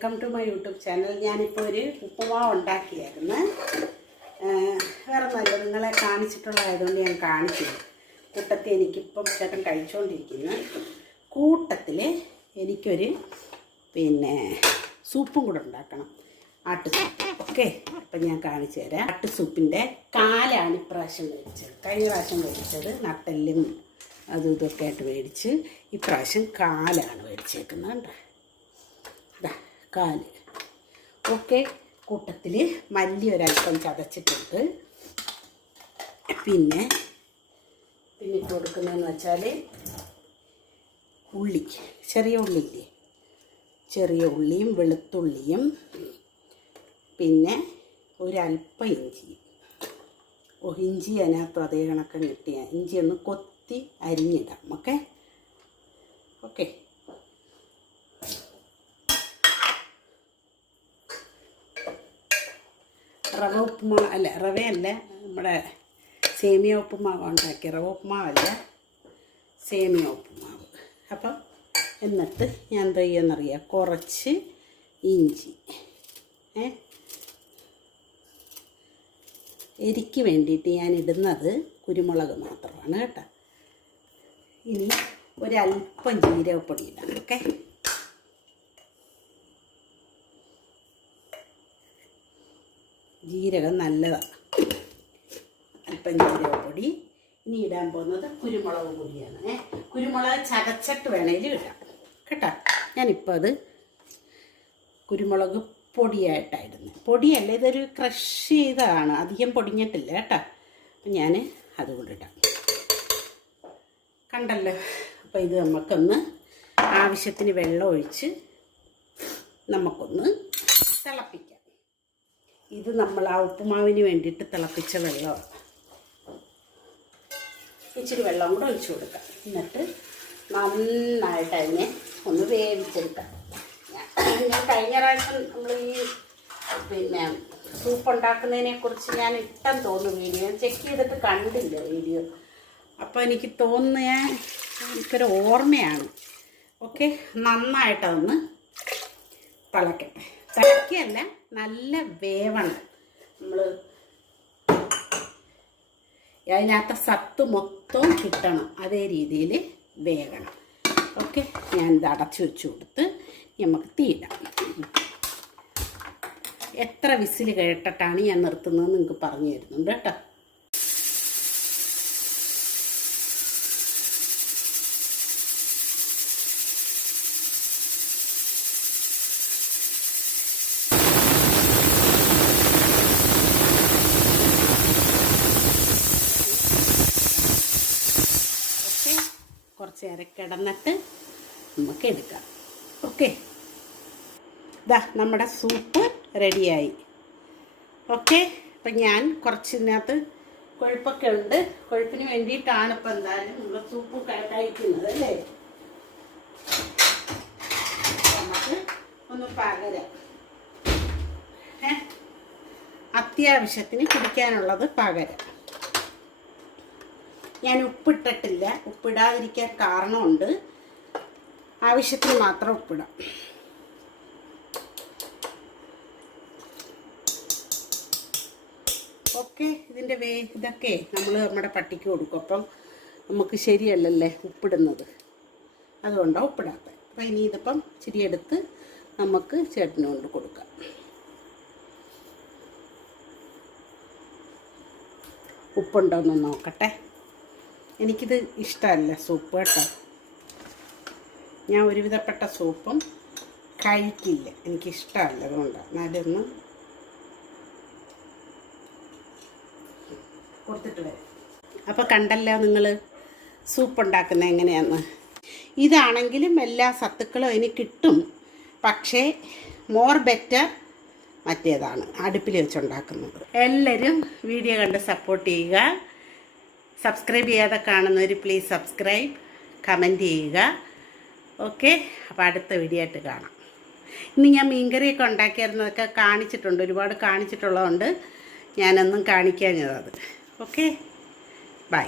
Welcome to my YouTube channel ഞാനിപ്പോൾ ഒരു ഉപ്പുമാവ് ഉണ്ടാക്കിയായിരുന്നു. വേറെ നല്ല നിങ്ങളെ കാണിച്ചിട്ടുള്ളതായതുകൊണ്ട് ഞാൻ കാണിച്ചു കൂട്ടത്തിൽ എനിക്കിപ്പം ചേട്ടൻ കഴിച്ചുകൊണ്ടിരിക്കുന്നു കൂട്ടത്തിൽ എനിക്കൊരു പിന്നെ സൂപ്പും കൂടെ ഉണ്ടാക്കണം. ആട്ട് സൂപ്പ്. ഓക്കെ അപ്പം ഞാൻ കാണിച്ചു തരാം. ആട്ട് സൂപ്പിന്റെ കാലാണ് ഇപ്രാവശ്യം മേടിച്ചത് കഴിഞ്ഞ പ്രാവശ്യം മേടിച്ചത് നട്ടെല്ലും അതും ഇതൊക്കെ ആയിട്ട് മേടിച്ച് ഇപ്രാവശ്യം കാലാണ് മേടിച്ചേക്കുന്നത് കേട്ടോ കാൽ ഓക്കെ കൂട്ടത്തിൽ മല്ലി ഒരല്പം ചതച്ചിട്ടുണ്ട്. പിന്നെ പിന്നെ കൊടുക്കുന്നതെന്ന് വെച്ചാൽ ഉള്ളി ചെറിയ ഉള്ളിയില്ലേ ചെറിയ ഉള്ളിയും വെളുത്തുള്ളിയും പിന്നെ ഒരല്പം ഇഞ്ചിയും ഓ ഇഞ്ചി അതിനകത്ത് അതേ കണക്കം കിട്ടിയ. ഇഞ്ചി ഒന്ന് കൊത്തി അരിഞ്ഞിടാം. ഓക്കെ? ഓക്കെ. റവ ഉപ്പുമാവ് അല്ല റവയല്ല നമ്മുടെ സേമിയ ഉപ്പുമാവ് ഉണ്ടാക്കി റവ ഉപ്പുമാവല്ല സേമിയ ഉപ്പുമാവ് അപ്പം എന്നിട്ട് ഞാൻ എന്താ ചെയ്യുമെന്നറിയാം? കുറച്ച് ഇഞ്ചി ഏ? എരിക്ക് വേണ്ടിയിട്ട് ഞാൻ ഇടുന്നത് കുരുമുളക് മാത്രമാണ് കേട്ടോ. ഇനി ഒരല്പം ജീരകപ്പൊടി ഇടാം ഓക്കെ? ജീരകം നല്ലതാണ് അല്പം ജീരകപ്പൊടി. ഇനി ഇടാൻ പോകുന്നത് കുരുമുളക് പൊടിയാണ് ഏ കുരുമുളക് ചതച്ചിട്ട് വേണമെങ്കിൽ ഇടാം. കേട്ടോ? ഞാനിപ്പോൾ അത് കുരുമുളക് പൊടിയായിട്ടായിരുന്നു പൊടിയല്ല ഇതൊരു ക്രഷ് ചെയ്തതാണ്. അധികം പൊടിഞ്ഞിട്ടില്ല കേട്ടോ? അപ്പം ഞാൻ അതുകൊണ്ട് ഇടാം. കണ്ടല്ലോ? അപ്പോൾ ഇത് നമുക്കൊന്ന് ആവശ്യത്തിന് വെള്ളം ഒഴിച്ച് നമുക്കൊന്ന് തിളപ്പിക്കാം. ഇത് നമ്മൾ ആ ഉപ്പുമാവിന് വേണ്ടിയിട്ട് തിളപ്പിച്ച വെള്ളം. ഇച്ചിരി വെള്ളം കൂടെ ഒഴിച്ചു കൊടുക്കാം. എന്നിട്ട് നന്നായിട്ട് അതിനെ ഒന്ന് വേവിച്ചെടുക്കാം. ഞാൻ കഴിഞ്ഞ പ്രാവശ്യം നമ്മൾ ഈ പിന്നെ സൂപ്പ് ഉണ്ടാക്കുന്നതിനെ കുറിച്ച് ഞാൻ ഇഷ്ടം തോന്നുന്നു വീഡിയോ. ചെക്ക് ചെയ്തിട്ട് കണ്ടില്ല വീഡിയോ. അപ്പോൾ എനിക്ക് തോന്നുന്ന എനിക്കൊരു ഓർമ്മയാണ്. ഓക്കെ നന്നായിട്ടതൊന്ന് തിളക്കട്ടെ. തിളക്കിയല്ല നല്ല വേവണം. നമ്മൾ അതിനകത്ത സത്ത് മൊത്തം കിട്ടണം. അതേ രീതിയിൽ വേകണം. ഓക്കെ? ഞാൻ ഇത് അടച്ചു വെച്ച് കൊടുത്ത് നമുക്ക് തീയിടാം എത്ര വിസിൽ കേട്ടിട്ടാണ് ഞാൻ നിർത്തുന്നത് നിങ്ങൾക്ക് പറഞ്ഞു തരുന്നുണ്ട് കേട്ടോ ഓക്കെ നേരം കിടന്നിട്ട് നമുക്ക് എടുക്കാം. ഓക്കെ. ഇതാ നമ്മുടെ സൂപ്പ് റെഡിയായി. ഓക്കെ. അപ്പം ഞാൻ കുറച്ചിനകത്ത് കൊഴുപ്പൊക്കെ ഉണ്ട്. കൊഴുപ്പിന് വേണ്ടിയിട്ടാണ് ഇപ്പം എന്തായാലും നമ്മൾ സൂപ്പ് കഴിക്കുന്നത് അല്ലേ? നമുക്ക് ഒന്ന് പകരാം. അത്യാവശ്യത്തിന് കുടിക്കാനുള്ളത് പകരം. ഞാൻ ഉപ്പിട്ടിട്ടില്ല. ഉപ്പിടാതിരിക്കാൻ കാരണമുണ്ട്. ആവശ്യത്തിന് മാത്രം ഉപ്പിടാം. ഓക്കെ ഇതിന്റെ വേ ഇതൊക്കെ നമ്മൾ നമ്മുടെ പട്ടിക്ക് കൊടുക്കും. അപ്പം നമുക്ക് ശരിയല്ലല്ലേ ഉപ്പിടുന്നത്. അതുകൊണ്ടാണ് ഉപ്പിടാത്തത്. അപ്പം ഇനി ഇതിപ്പം ഇച്ചിരി എടുത്ത് നമുക്ക് ചേട്ടന് കൊണ്ട് കൊടുക്കാം. ഉപ്പുണ്ടോയെന്ന് നോക്കട്ടെ. എനിക്കിത് ഇഷ്ടമല്ല സൂപ്പ് കേട്ടോ. ഞാൻ ഒരുവിധപ്പെട്ട സൂപ്പും കഴിക്കില്ല. എനിക്കിഷ്ടമല്ല അതുകൊണ്ടാണ് എന്നാലൊന്ന് കൊടുത്തിട്ട് വരാം. അപ്പോൾ കണ്ടല്ലോ നിങ്ങൾ സൂപ്പ് ഉണ്ടാക്കുന്നത് എങ്ങനെയാന്ന്. ഇതാണെങ്കിലും എല്ലാ സത്തുക്കളും അതിന് കിട്ടും. പക്ഷേ മോർ ബെറ്റർ മറ്റേതാണ്. അടുപ്പിൽ വെച്ചുണ്ടാക്കുന്നത്. എല്ലാവരും വീഡിയോ കണ്ട് സപ്പോർട്ട് ചെയ്യുക. സബ്സ്ക്രൈബ് ചെയ്യാതെ കാണുന്നവർ പ്ലീസ് സബ്സ്ക്രൈബ് കമന്റ് ചെയ്യുക. ഓക്കെ അപ്പോൾ അടുത്ത വീഡിയോ ആയിട്ട് കാണാം. ഇന്ന് ഞാൻ മീൻകറിയൊക്കെ ഉണ്ടാക്കിയിരുന്നതൊക്കെ കാണിച്ചിട്ടുണ്ട്. ഒരുപാട് കാണിച്ചിട്ടുള്ളതുകൊണ്ട് ഞാനൊന്നും കാണിക്കാഞ്ഞത് ഓക്കെ ബൈ